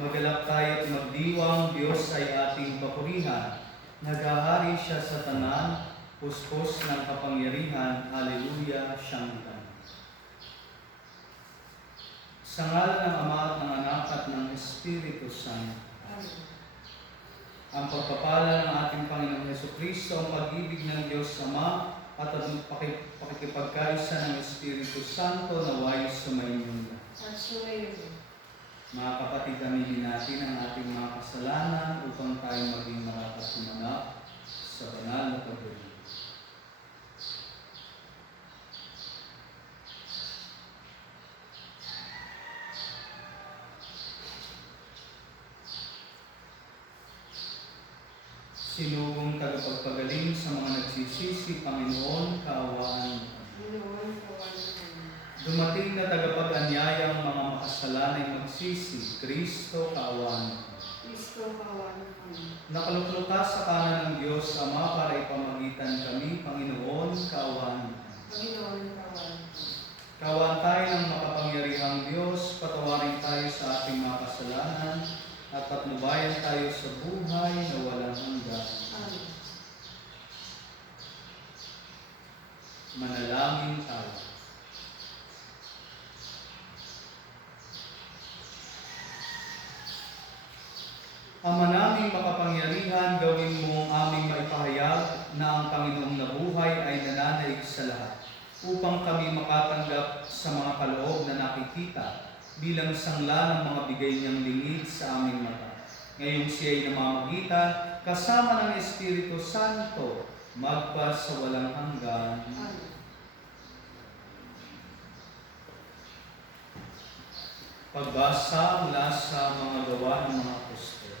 Magalak tayo't magdiwang, Diyos ay ating papurihan. Naghahari siya sa tanan, puspos ng kapangyarihan. Haleluya, siyang ilan. Sa ngalan ng Ama at ng Anak at ng Espiritu Santo. Ang pagpapala ng ating Panginoong Jesucristo, ang pag-ibig ng Diyos Ama at ang pakikipagkaisa ng Espiritu Santo naway sumainyo. Mga kapatid, aminin natin ang ating mga kasalanan upang tayo maging makakasumanap sa banal na pagdating. Sinugong tagapagpagaling sa mga nagsisisi, Panginoon, kaawaan mo. Dumating na tagapag-anyayang mga makasalanay magsisi, Kristo, kaawaan mo. Nakaluklok ka sa kanan ng Diyos Ama para ipamagitan kami, Panginoon, kaawaan mo. Kaawaan tayo ng makapangyarihang Diyos, patawarin tayo sa ating mga kasalanan, at patnubayan tayo sa buhay na walang hanggan. Manalangin tayo. Ama naming makapangyarihan, gawin mo ang aming maipahayag na ang Panginoong nabuhay ay nananaig sa lahat, upang kami makatanggap sa mga kaloob na nakikita bilang sangla ng mga bigay niyang lingid sa aming mata. Ngayong siya ay namamagitan, kasama ng Espiritu Santo, magpa sa walang hanggan. Pagbasa mula sa mga gawa ng mga apostol.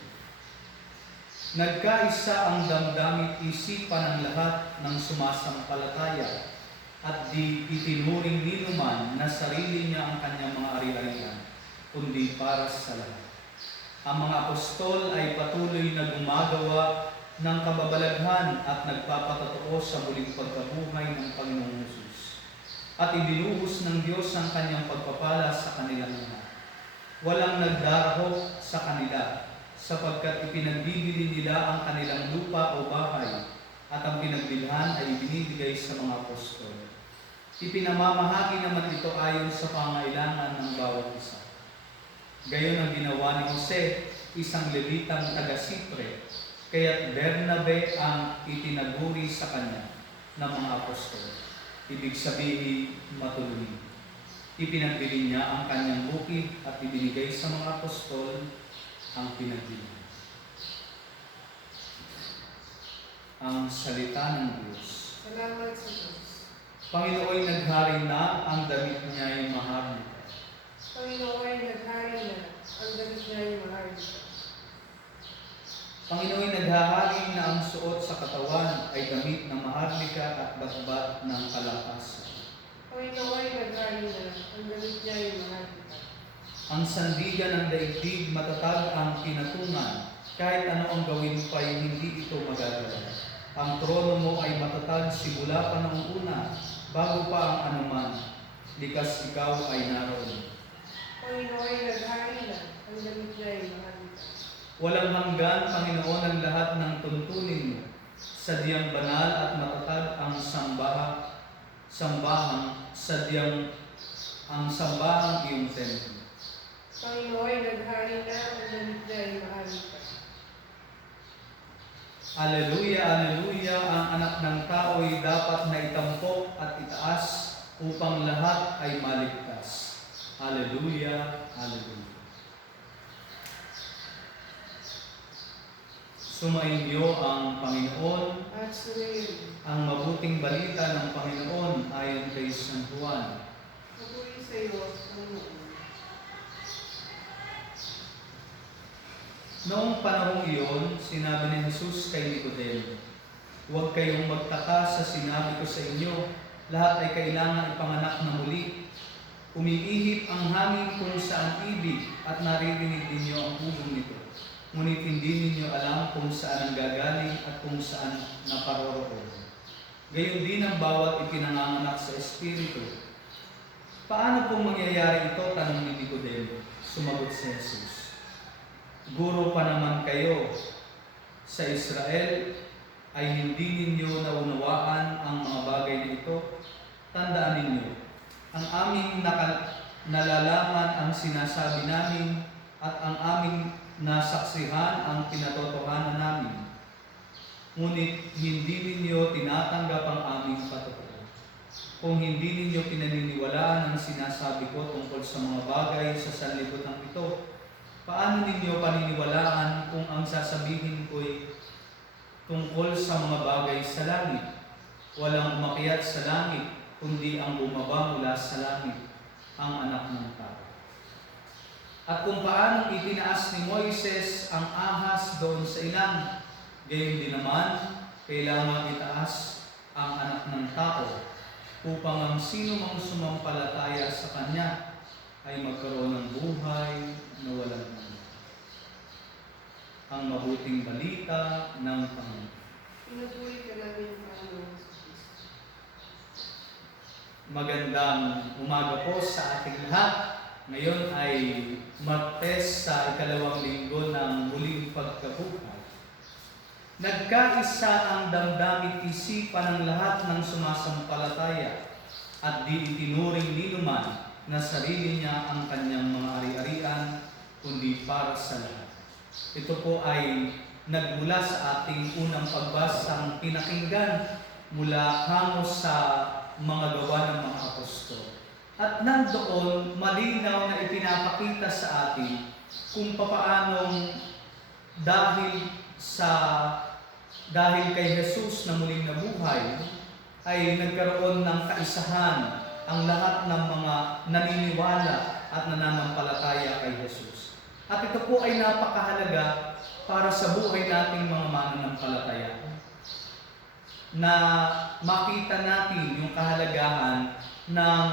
Nagkaisa ang damdamit isipan ng lahat ng sumasampalataya at di itinuring ninuman na sarili niya ang kanyang mga ari-arian, kundi para sa lahat. Ang mga apostol ay patuloy na gumagawa ng kababalaghan at nagpapatotoo sa muling pagkabuhay ng Panginoong Hesus. At ibinuhos ng Diyos ang kanyang pagpapala sa kanilang lahat. Walang nagdarahok sa kanila, sapagkat ipinagbibili nila ang kanilang lupa o bahay, at ang pinagbilhan ay ibinibigay sa mga apostol. Ipinamamahagi naman ito ayon sa pangailangan ng bawat isa. Gayon ang ginawa ni Jose, isang Levitang taga-Sipre, kaya't Bernabe ang itinaguri sa kanya ng mga apostol. Ibig sabihin, matuloy. Ipinagbili niya ang kanyang bukid at ibinigay sa mga apostol ang pinagbilhan. Ang salita ng Diyos. Salamat sa Diyos. Panginoon, naghari na, ang damit niya ay maharlika. Panginoon, naghari na, ang damit niya ay maharlika. Panginoon, naghahari na ang suot sa katawan ay damit na maharlika at batbat ng kalakasan. Panginoon, naghari na, ang damit niya ay maharlika. Ang sandigan ng daigdig, matatag ang pinatungan, kahit ano ang gawin pa ay hindi ito magagawa. Ang trono mo ay matatag simula pa ng una, bago pa ang anuman, likas ikaw ay naroon. Panginoon, naghari na, ang damit niya ay maharlika. Walang hanggan, Panginoon, ang lahat ng tuntunin mo. Sadyang banal at matatag ang sambahang iyong templo. Panginoon, naghari na, ang damit niya ay maharlika. Aleluya, aleluya, ang anak ng tao ay dapat na itampok at itaas upang lahat ay maligtas. Aleluya, aleluya. Sumainyo ang Panginoon At sumayin. ang mabuting balita ng Panginoon ayon kay San Juan. Papuri sa iyo, Panginoon. Noong panahong iyon, sinabi ni Jesus kay Nicodemo, "Huwag kayong magtaka sa sinabi ko sa inyo, lahat ay kailangan ipanganak na muli. Umiihip ang hangin kung saan ibig at naririnig ninyo ang hugong nito. Ngunit hindi ninyo alam kung saan ang gagaling at kung saan naparoroon. Gayon din ang bawat ipinanganganak sa Espiritu. Paano pong mangyayari ito?" tanong ni Nicodemo. Sumagot si Jesus, Guro pa naman kayo sa Israel, ay hindi ninyo naunawaan ang mga bagay na ito. Tandaan ninyo, ang aming nalalaman ang sinasabi namin at ang aming nasaksihan ang pinatotohanan namin. Ngunit hindi ninyo tinatanggap ang aming patotoo. Kung hindi ninyo pinaniniwalaan ang sinasabi ko tungkol sa mga bagay sa sanlibutan ito, paano ninyo paniniwalaan kung ang sasabihin ko'y tungkol sa mga bagay sa langit? Walang umakyat sa langit, kundi ang bumaba mula sa langit, ang anak ng tao. At kung paano itinaas ni Moises ang ahas doon sa ilang, gayon din naman, kailangan itaas ang anak ng tao, upang ang sino mang sumampalataya sa kanya ay magkaroon ng buhay na walang hanggan. Ang mabuting balita ng Panginoon. Pinupuri ka namin, Panginoon. Magandang umaga po sa ating lahat. Ngayon ay Martes sa ikalawang linggo ng muling pagkabuhay. Nagkaisa ang damdamin isipan ng lahat ng sumasampalataya at di itinuring ni numan na sarili niya ang kanyang mga ari-arian, kundi para sa lahat. Ito po ay nagmula sa ating unang pagbasang pinakinggan mula hango sa mga gawa ng mga apostol. At nandoon, malinaw na ipinapakita sa atin kung papaanong dahil kay Jesus na muling nabuhay, ay nagkaroon ng kaisahan ang lahat ng mga naniniwala at nananampalataya kay Jesus. At ito po ay napakahalaga para sa buhay nating mga mananampalataya, na makita natin yung kahalagahan ng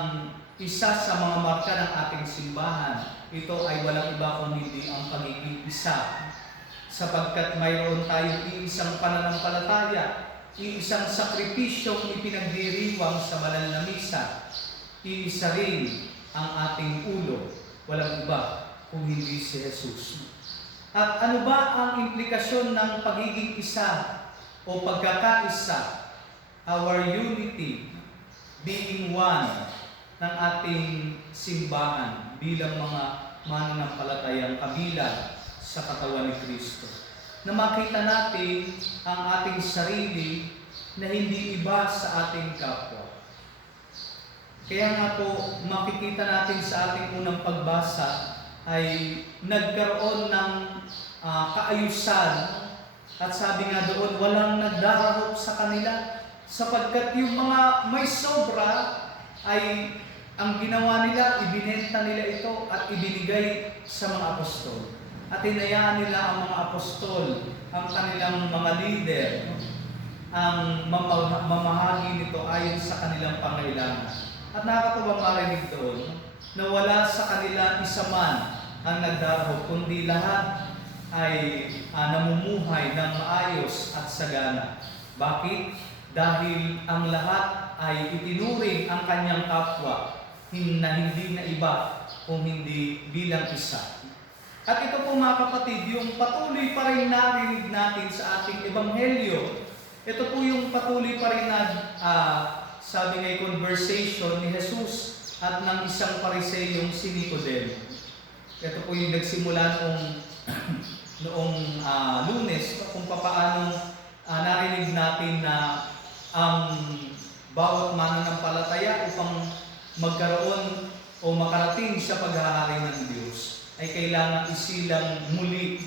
isa sa mga marka ng ating simbahan. Ito ay walang iba kung hindi ang pagiging isa, sapagkat mayroon tayong iisang pananampalataya, iisang sakripisyong ipinagdiriwang sa banal na misa, iisa rin ang ating ulo, walang iba kung hindi si Jesus. At ano ba ang implikasyon ng pagiging isa o pagkakaisa, our unity, being one, ng ating simbahan bilang mga mananampalatayang kabilang sa katawan ni Kristo? Na makita natin ang ating sarili na hindi iba sa ating kapwa. Kaya nga po, makikita natin sa ating unang pagbasa ay nagkaroon ng kaayusan. At sabi nga doon, walang nagdarahop sa kanila, sapagkat yung mga may sobra ay ang ginawa nila, ibinenta nila ito at ibinigay sa mga apostol. At hinayaan nila ang mga apostol, ang kanilang mga leader, ang mamahagi nito ayon sa kanilang pangailangan. At nakakatuwang marinig doon na wala sa kanila isa man ang nagdarahop, kundi lahat ay namumuhay ng maayos at sagana. Bakit? Dahil ang lahat ay itinuring ang kanyang kapwa na hindi na iba kung hindi bilang isa. At ito po mga kapatid, yung patuloy pa rin narinig natin sa ating ebanghelyo. Ito po yung patuloy pa rin na sabi ngay conversation ni Jesus at ng isang Pariseyong si Nicodemo. Ito po yung nagsimula noong Lunes, kung paano narinig natin na ang bawat mananampalataya upang magkaroon o makarating sa paghahari ng Diyos ay kailangan isilang muli,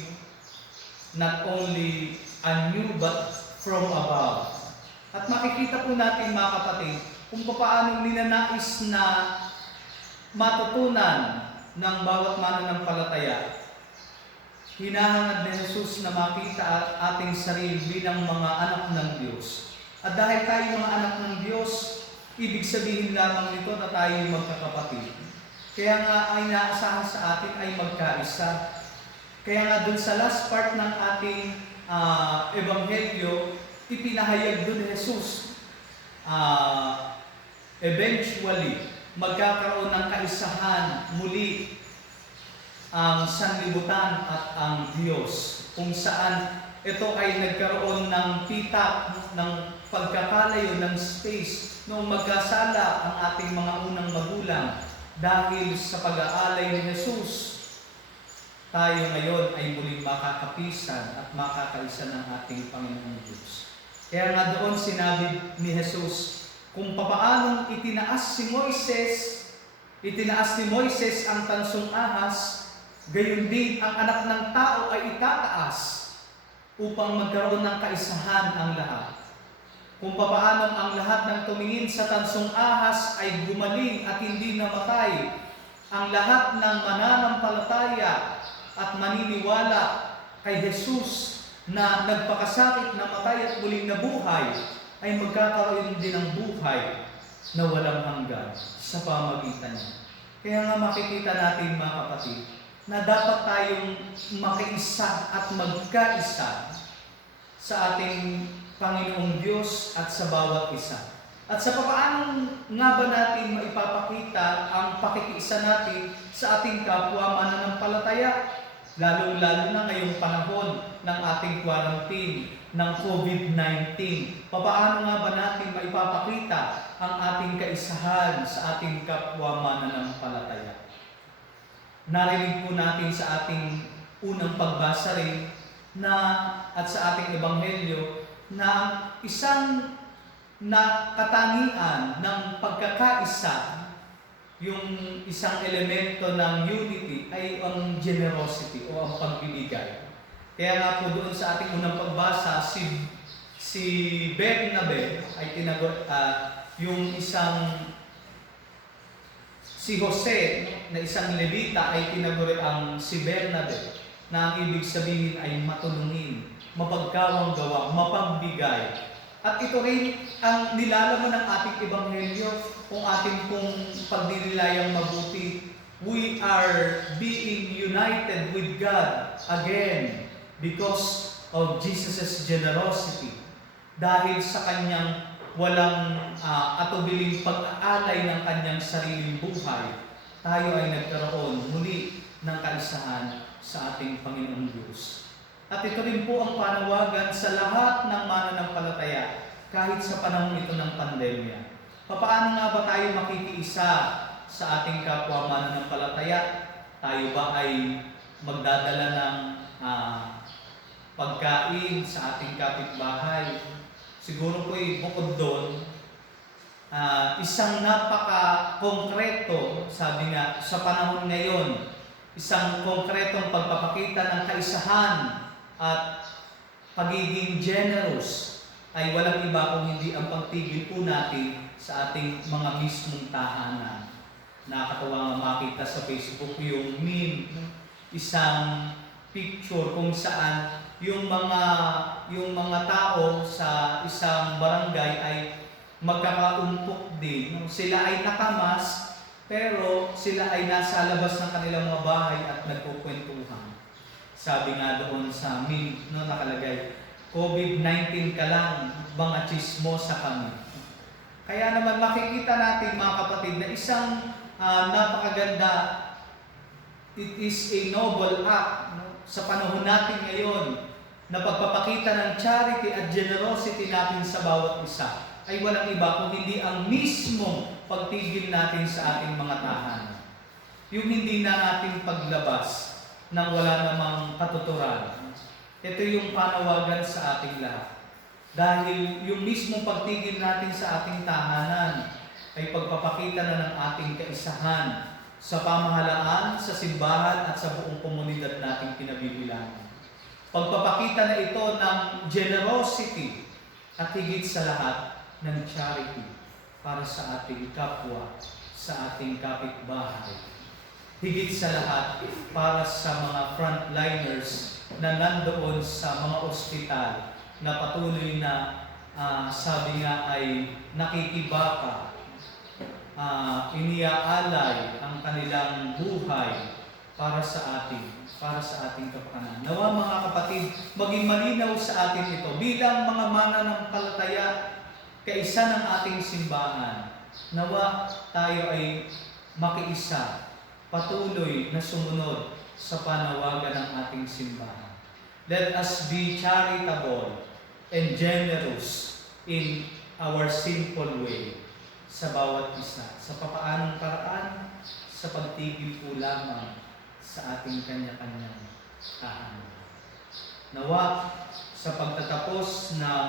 not only anew but from above. At makikita po natin mga kapatid kung paano ninanais na matutunan ng bawat mananampalataya. Hinahangad ni Jesus na makita at ating sarili bilang mga anak ng Diyos. At dahil tayo mga anak ng Diyos, ibig sabihin lamang nito na tayo magkakapatid. Kaya nga ay naasahan sa atin ay magkaisa. Kaya nga dun sa last part ng ating ebanghelyo, ipinahayag dun ni Jesus. Eventually, magkakaroon ng kaisahan muli ang sanlibutan at ang Diyos, kung saan ito ay nagkaroon ng pitak ng pagkakalayo ng space noong magkasala ang ating mga unang magulang dahil sa pag-aalay ni Jesus. Tayo ngayon ay muling makakapisan at makakaisa ng ating Panginoong Diyos. Kaya nga doon sinabi ni Jesus kung papaanong itinaas ni Moises ang tansong ahas, gayon din ang anak ng tao ay itataas upang magkaroon ng kaisahan ang lahat. Kung papaanong ang lahat ng tumingin sa tansong ahas ay gumaling at hindi namatay, ang lahat ng mananampalataya at maniniwala kay Jesus na nagpakasakit, namatay at muling nabuhay, ay magkakaroon din ng buhay na walang hanggan sa pamagitan niya. Kaya nga makikita natin mga kapatid, na dapat tayong makiisa at magkaisa sa ating Panginoong Diyos at sa bawat isa. At sa paano nga ba natin maipapakita ang pakikiisa natin sa ating kapwa mananampalataya? Lalong-lalo na ngayong panahon ng ating quarantine ng COVID-19. Paano nga ba natin maipapakita ang ating kaisahan sa ating kapwa mananampalataya? Narinig po natin sa ating unang pagbasa rin na at sa ating ebanghelyo na isang na katangian ng pagkakaisa, yung isang elemento ng unity ay ang generosity o ang pagbibigay. Kaya nga po doon sa ating unang pagbasa, si Bernabe ay yung isang si Jose na isang Levita ay tinaguri ang si Bernabe na ang ibig sabihin ay matulungin, mapagkawang gawa, mapagbigay. At ito rin ang nilalaman ng ating ebanghelyo kung ating pong pagdinilayang mabuti. We are being united with God again because of Jesus' generosity. Dahil sa kanyang walang atubiling pag-aalay ng kanyang sariling buhay, tayo ay nagkaroon muli ng kaisahan sa ating Panginoong Diyos. At ito rin po ang panawagan sa lahat ng mananampalataya kahit sa panahon ito ng pandemya. Paano nga ba tayo makikiisa sa ating kapwa mananampalataya? Tayo ba ay magdadala ng pagkain sa ating kapitbahay? Siguro po bukod doon, isang napaka-konkreto, sabi nga, sa panahon ngayon, isang konkretong pagpapakita ng kaisahan at pagiging generous ay walang iba kung hindi ang pagtigil po natin sa ating mga mismong tahanan. Nakakatawa nga makita sa Facebook yung meme, isang picture kung saan yung mga tao sa isang barangay ay magkakaumpok din. Sila ay nakamas, pero sila ay nasa labas ng kanilang mga bahay at nagkukwentuhan. Sabi nga doon sa meme, nakalagay, COVID-19 ka lang, mga chismosa kami. Kaya naman makikita natin mga kapatid na isang napakaganda, it is a noble act sa panahon natin ngayon na pagpapakita ng charity at generosity natin sa bawat isa ay walang iba kung hindi ang mismong pagtigil natin sa ating mga tahanan. Yung hindi na natin paglabas nang wala namang katuturan. Ito yung panawagan sa ating lahat. Dahil yung mismong pagtigil natin sa ating tahanan ay pagpapakita na ng ating kaisahan sa pamahalaan, sa simbahan at sa buong komunidad nating kinabibilangan. Pagpapakita na ito ng generosity at higit sa lahat ng charity para sa ating kapwa, sa ating kapitbahay. Higit sa lahat para sa mga frontliners na nandoon sa mga ospital na patuloy na sabi nga ay nakikibaka, iniaalay ang kanilang buhay para sa ating kapakanan. Nawa mga kapatid, maging malinaw sa atin ito bilang mga mananampalataya kaisa ng ating simbahan. Nawa tayo ay makiisa, patuloy na sumunod sa panawagan ng ating simbahan. Let us be charitable and generous in our simple way sa bawat isa, sa papaanong paraan, sa pagtigil po lamang sa ating kanya-kanyang kahanan. Nawa, sa pagtatapos ng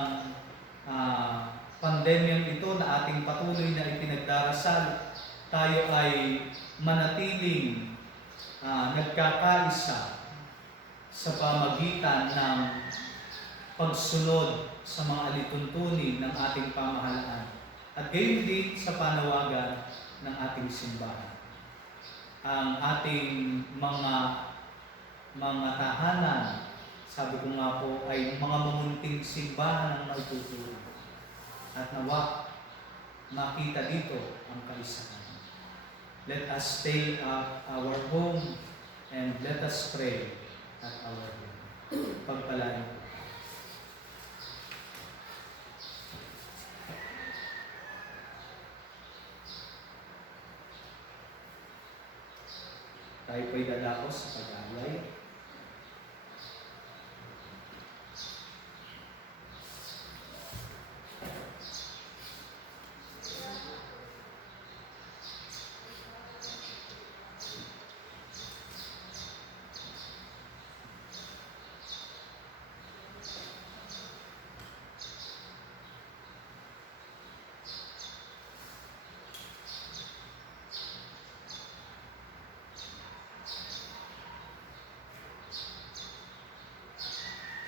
pandemyang ito na ating patuloy na ipinagdarasal, tayo ay manatiling nagkakaisa sa pamagitan ng pagsunod sa mga alituntunin ng ating pamahalaan at gayon din sa panawagan ng ating simbahan. Ang ating mga tahanan, sabi ko nga po, ay mga mamunting simbahan ang maituturo. At nawa, makita dito ang kaisahan. Let us stay at our home and let us pray at our home. Pagpalain po. Tayo po'y dadako sa pag-alay.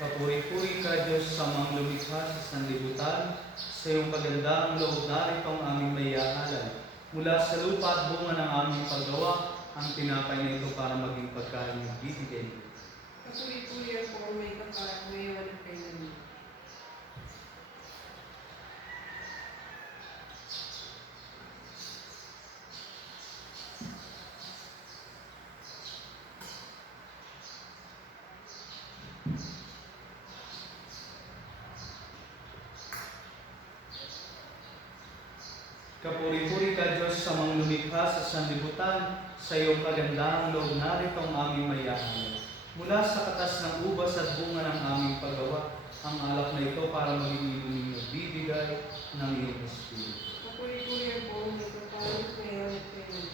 Papuri-puri ka, Diyos, sa mga lumikha sa sanlibutan, sa iyong kagandang loob narito ang aming mayahalay. Mula sa lupa at bunga ng aming paggawa, ang tinapay na ito para maging pagkain ng bibigay. Papuri-puri ako may kapal, ngayon at kailan. Kapuri-puri ka, Diyos, sa mga lumikha sa sanlibutan, sa iyong kagandang loob narito ang aming mayahalay. Mula sa katas ng ubas at bunga ng aming paggawa, ang alak na ito para maging iluming nagbibigay ng iyong Espiritu. Papuri-puri ako may kapal, ngayon at kailan.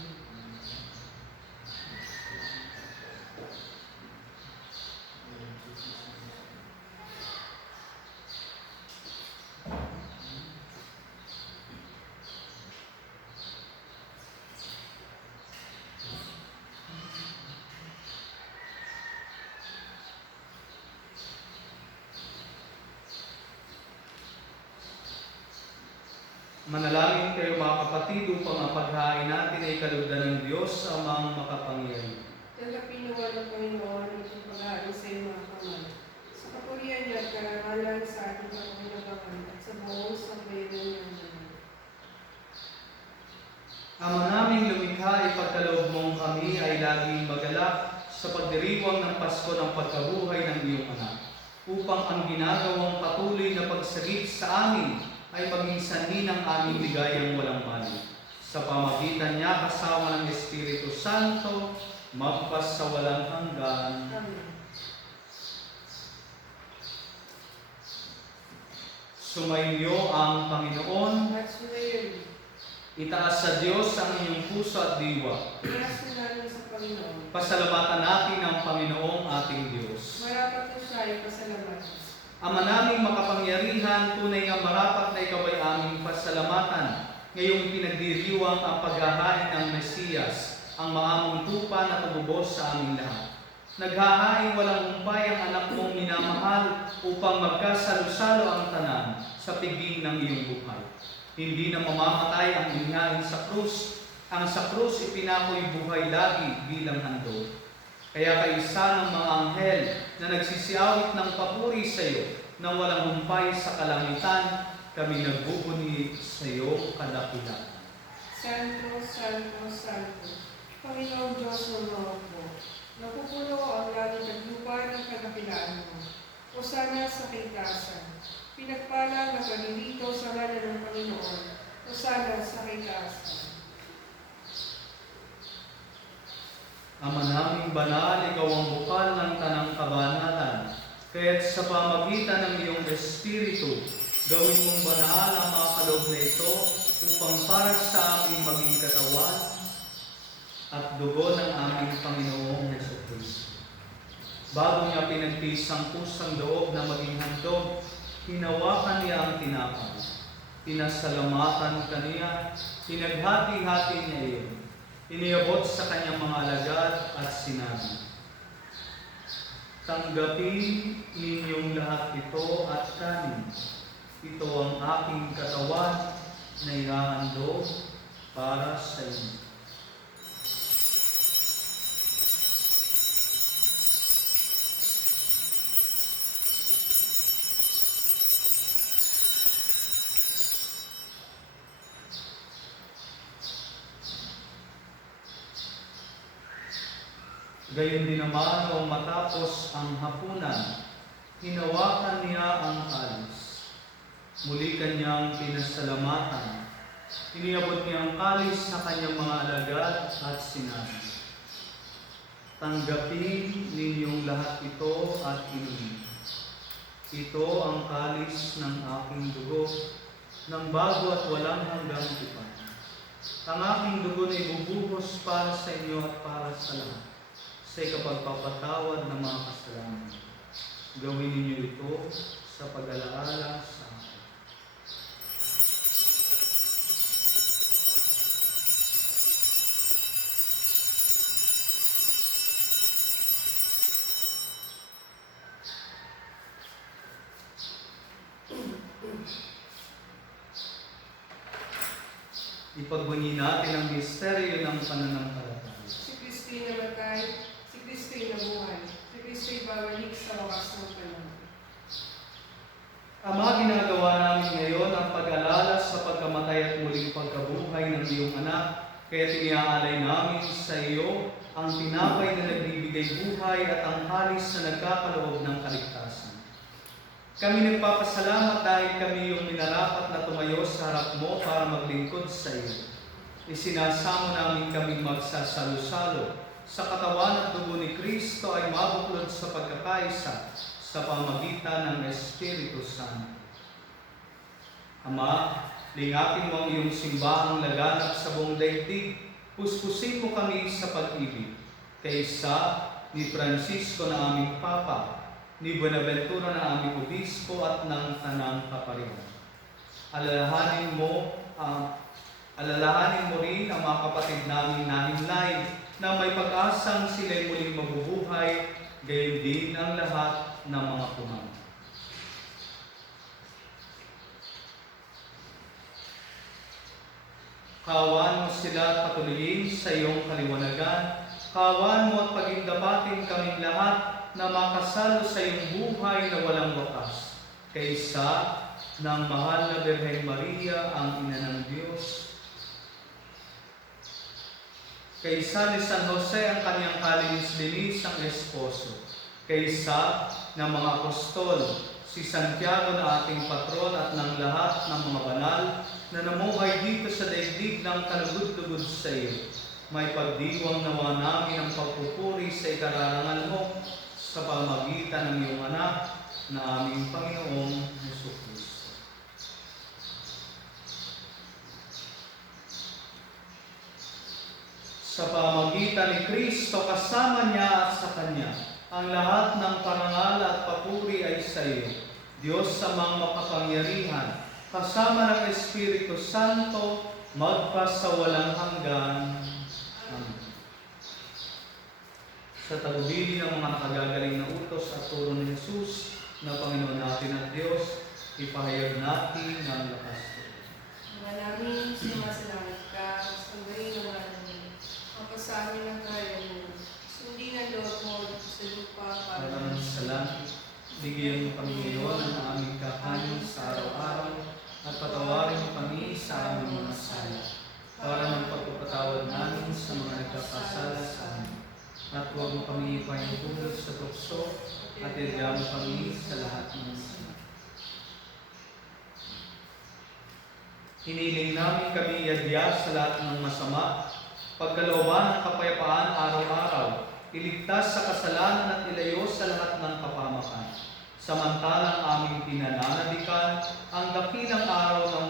Manalangin kayo mga kapatid upang ang paghain natin ay kalugdan ng Diyos sa amang makapangyarihan. Tanggapin nawa ng Panginoon ang itong pag-aaral sa iyong mga kamay. Sa kapurihan niya at karangalan sa ating kapakinabangan at sa buong sambayanan niya naman. Ama naming lumikha, ipagkaloob mong kami ay laging magalak sa pagdiriwang ng Pasko ng pagkabuhay ng iyong anak, upang ang ginagawang patuloy na pagsagip sa amin ay maging sanhi ng aming ligayang walang mali. Sa pamagitan niya, kasama ng Espiritu Santo, magpas sa walang hanggan. Amen. Sumainyo ang Panginoon. At sumayon, Itaas sa Diyos ang inyong puso at diwa. inas na namin sa Panginoon. Pasalamatan natin ang Panginoong ating Diyos. Marapat na siya ay pasalamatan. Ama naming makapangyarihan, tunay nga marapat na ikaw ay aming pasalamatan. Ngayong pinagdiriwang ang paghahain ng Mesiyas, ang maamong tupa na tumubos sa aming lahat. Naghahain walang humpay ang anak mong minamahal upang magkasalo-salo ang tanan sa piging ng iyong buhay. Hindi na mamamatay ang inhain sa krus. Ang sa krus ipinako'y buhay lagi bilang handog. Kaya kaisa ng mga anghel na nagsisiawit ng papuri sa iyo na walang humpay sa kalangitan, kami nagbubuni sa iyo kadakilaan. Santo, Santo, Santo, Panginoong Diyos ng mga po, napupuno ang langit at lupa ng kadakilaan mo. O sana sa kaitasan, pinagpala na paririto sa ngalan ng Panginoon. O sana sa kaitasan. Ama naming aking banal, ikaw ang bukal ng tanang kabanalan. Kaya't sa pamagitan ng iyong Espiritu, gawin mong banal ang mga kaloob na ito upang para sa aming maging katawan at dugo ng aming Panginoong Jesucristo. Bago niya pinagtiis ang pusang loob na maging handog, hinawakan niya ang tinapay. Pinasalamatan kaniya, pinaghati-hati niya iyon. Iniabot sa kanyang mga alagad at sinabi, tanggapin ninyong lahat ito at kanin. Ito ang aking katawan na ihahandog para sa inyo. Gayon din naman noong matapos ang hapunan, hinawakan niya ang kalis. Muli kanyang pinasalamatan. Iniabot niya ang kalis sa kanyang mga alagad at sinabi, tanggapin ninyong lahat ito at inumin. Ito ang kalis ng aking dugo, ng bago at walang hanggang tipan. Ang aking dugo na ibubuhos para sa inyo at para sa lahat, sa ikapagpapatawad ng mga kasalanan. Gawin ninyo ito sa pag-alaala sa akin. Ipagbunyi natin ang misteryo ng pananampalataya. Si Kristo'y namatay, si Kristo'y nabuhay, si Kristo'y babalik sa wakas ng panahon. Ama, ginagawa namin ngayon ang pag-alala sa pagkamatay at muling pagkabuhay ng iyong anak, kaya tiniaalay namin sa iyo ang tinapay na nagbibigay buhay at ang halis na nagkakaloob ng kaligtasan. Kami nagpapasalamat dahil kami yung minarapat na tumayo sa harap mo para maglingkod sa iyo. Isinasamo namin kaming magsasalo-salo sa katawan at dugo ni Kristo ay mabuklod sa pagkakaisa sa pamagitan ng Espiritu Santo. Ama, lingapin mo ang iyong simbahang laganap sa buong daigdig. Puspusin mo kami sa pag-ibig. Kaysa ni Francisco na aming Papa, ni Buenaventura na aming Obispo at ng Tanang Kaparihan. Alalahanin mo rin ang mga kapatid naming nahimlay na may pag-asang sila'y muling mabubuhay, gayon din ang lahat ng mga pumanaw. Kawan mo sila at patuloyin sa iyong kaliwanagan. Kawan mo at pagindapatin kaming lahat na makasalo sa iyong buhay na walang wakas. Kaysa ng mahal na Birhen Maria, ang Ina ng Diyos. Kaysa ni San Jose, ang kanyang kalinis-linis ang esposo. Kaysa ng mga apostol, si Santiago na ating patron at ng lahat ng mga banal na namuhay dito sa daigdig ng kalugod-lugod sa iyo. May pagdiwang nawa namin ang pagpupuri sa ikararangal mo sa pamagitan ng iyong anak na aming Panginoong Jesucristo. Sa pamagitan ni Kristo, kasama niya at sa Kanya, ang lahat ng parangal at papuri ay sa iyo, Diyos Amang makapangyarihan, kasama ng Espiritu Santo, magpasawalang hanggan. Amen. Sa tagubili ng mga nakagagaling na utos at turo ni Jesus na Panginoon natin at Diyos, ipahayag natin ng lakas ko. Mga namin, sumasalangit ka, sambahin ang mga namin. Ang sa amin ang kaya mo, sundin ang loob mo sa lupa para sa langit, bigyan mo kami ngayon ng aming kakanin sa araw-araw at patawarin mo kami sa aming mga sala para ng pagpapatawad namin sa mga nagkakasala sa amin. At huwag mo kami ipahintulot sa tukso at ilya mo kami sa lahat ng masama. Hiniling namin kami iadya sa lahat ng masama, pagkalooban ng kapayapaan araw-araw, iligtas sa kasalanan at ilayo sa lahat ng kapahamakan. Samantalang aming pinananalikan ang dakilang araw ng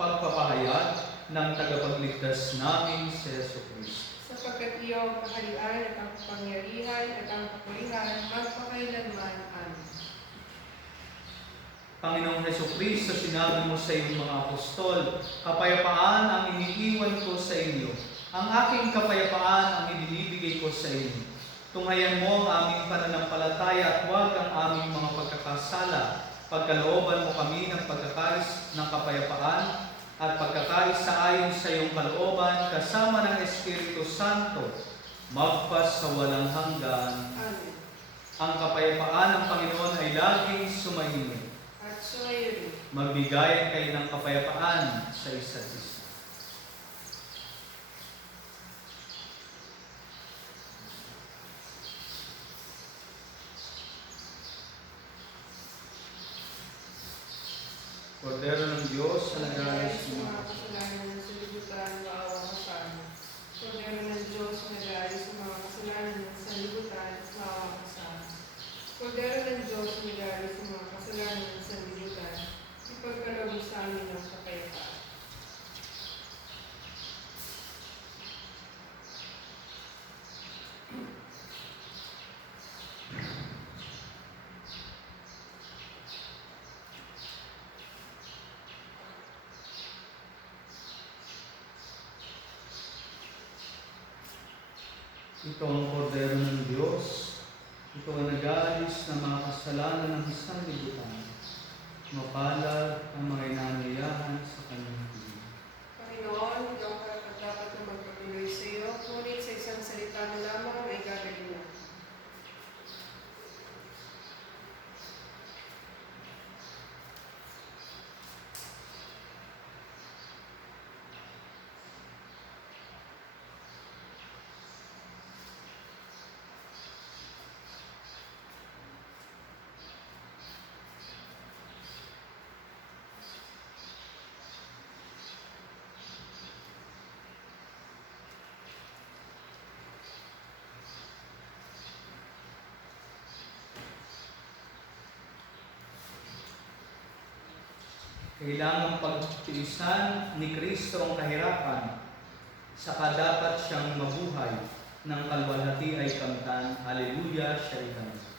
pagpapahayag ng tagapagligtas namin si Jesucristo. Sapagkat iyo ang kaharian at ang kapangyarihan at ang kapurihan magpakailanman. Amen. Panginoong Jesucristo, sinabi mo sa iyong mga apostol, kapayapaan ang iniiwan ko sa inyo. Ang aking kapayapaan ang ibinibigay ko sa inyo. Tunghayan mo ang aming pananampalataya at huwag ang aming mga pagkakasala. Pagkalooban mo kami ng pagkakaris ng kapayapaan at pagkakaisa ayon sa iyong kalooban kasama ng Espiritu Santo, magpas sa walang hanggan. Amen. Ang kapayapaan ng Panginoon ay laging sumainyo. At sumayo rin. Magbigayan kayo ng kapayapaan sa isa't isa. Kordero ng Diyos, sa nagalis sa mo. mga kasalanan ng sanlibutan, maawa ka sa amin. Kordero ng Diyos, nag-aalis sa mga kasalanan ng sanlibutan, maawa ka sa amin. Kordero ng Diyos, nag-aalis sa mga kasalanan ng sanlibutan, ipagkaloob mo sa amin ng kapayapaan. Ito ang kordero ng Diyos. Ito ang nag-aalis ng mga kasalanan ng isang libutan. Mapalad ang mga inanyayahan sa kanyang piling. Panginoon, hindi ako karapat-dapat na magpatuloy sa iyo, ngunit sa isang salita mo lamang ay gagaling na. Kailangang pagtiisan ni Kristo ang kahirapan, saka dapat siyang mabuhay ng kalwalhati ay kamtan. Haleluya, siya ay kamtan.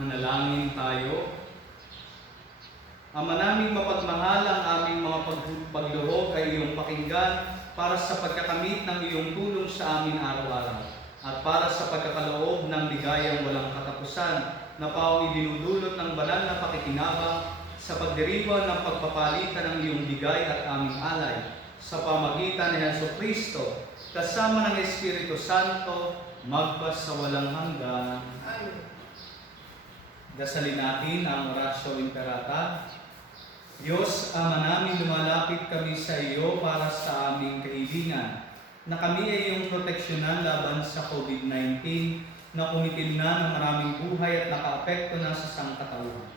Manalangin tayo. Ama naming mapagmahal, ang aming mga pagluhog ay iyong pakinggan para sa pagkakamit ng iyong tulong sa amin araw-araw at para sa pagkakaloob ng ligayang walang katapusan na pawang idinudulot ng banal na pakikinabang sa pagdiriwa ng pagpapalitan ng iyong bigay at aming alay sa pamagitan ni Jesucristo kasama ng Espiritu Santo magpas sa walang hanggan. Amen. Dasalin natin ang Oratio Imperata. Diyos, Ama namin, lumalapit kami sa iyo para sa aming kahilingan, na kami ay iyong proteksyonan laban sa COVID-19 na kumitil na ng maraming buhay at nakaapekto na sa sangkatauhan.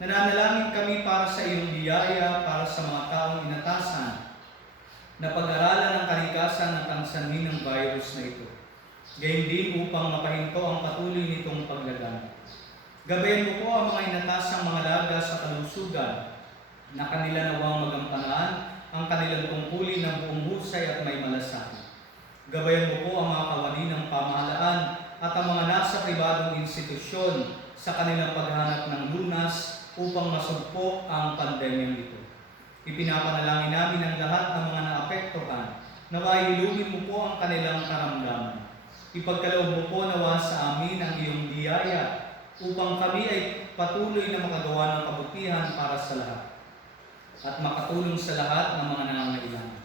Nananalangin kami para sa iyong biyaya, para sa mga taong inatasan, na pag-aralan ng kalikasan at ang sanhi ng virus na ito. Gayun din upang mapahinto ang patuloy nitong paglagan. Gabayan mo po ang mga inatasang mga laga sa kalusugan na kanila nawang magampanan ang kanilang tungkulin ng buong husay at may malasakit. Gabayan mo po ang mga kawani ng pamahalaan at ang mga nasa pribadong institusyon sa kanilang paghahanap ng lunas upang masugpo ang pandemyang ito. Ipinapanalangin namin ang lahat ng mga naapektuhan na maihilugin mo po ang kanilang karamdaman. Ipagkaloob mo po nawa sa amin ang iyong biyaya upang kami ay patuloy na makagawa ng kabutihan para sa lahat at makatulong sa lahat ng mga nangangailangan.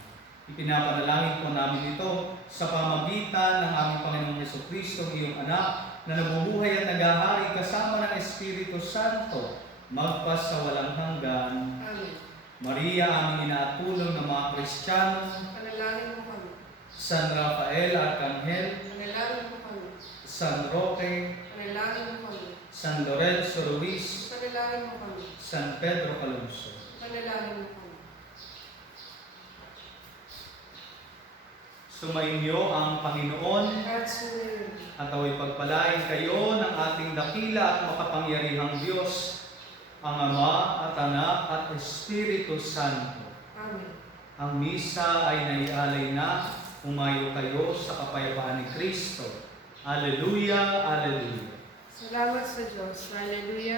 Ipinapanalangin po namin ito sa pamagitan ng aming Panginoong Jesucristo, iyong anak, na nabubuhay at naghahari kasama ng Espiritu Santo, magpas sa walang hanggan. Amen. Maria, aming inaatulong ng mga Kristiyano, Panalangin mo kami. San Rafael Arcangel, Panalangin mo kami. San Roque, Panalangin mo kami. San Lorenzo Ruiz, Panalangin mo kami. San Pedro Calungsod. Panalangin mo kami. Sumainyo ang Panginoon At sumayon. at away pagpalain kayo ng ating dakila at makapangyarihang Diyos, ang Ama at Anak at Espiritu Santo. Amen. Ang misa ay naialay na, umayo kayo sa kapayapaan ni Kristo. Alleluia, Alleluia. Salamat sa Diyos. Hallelujah.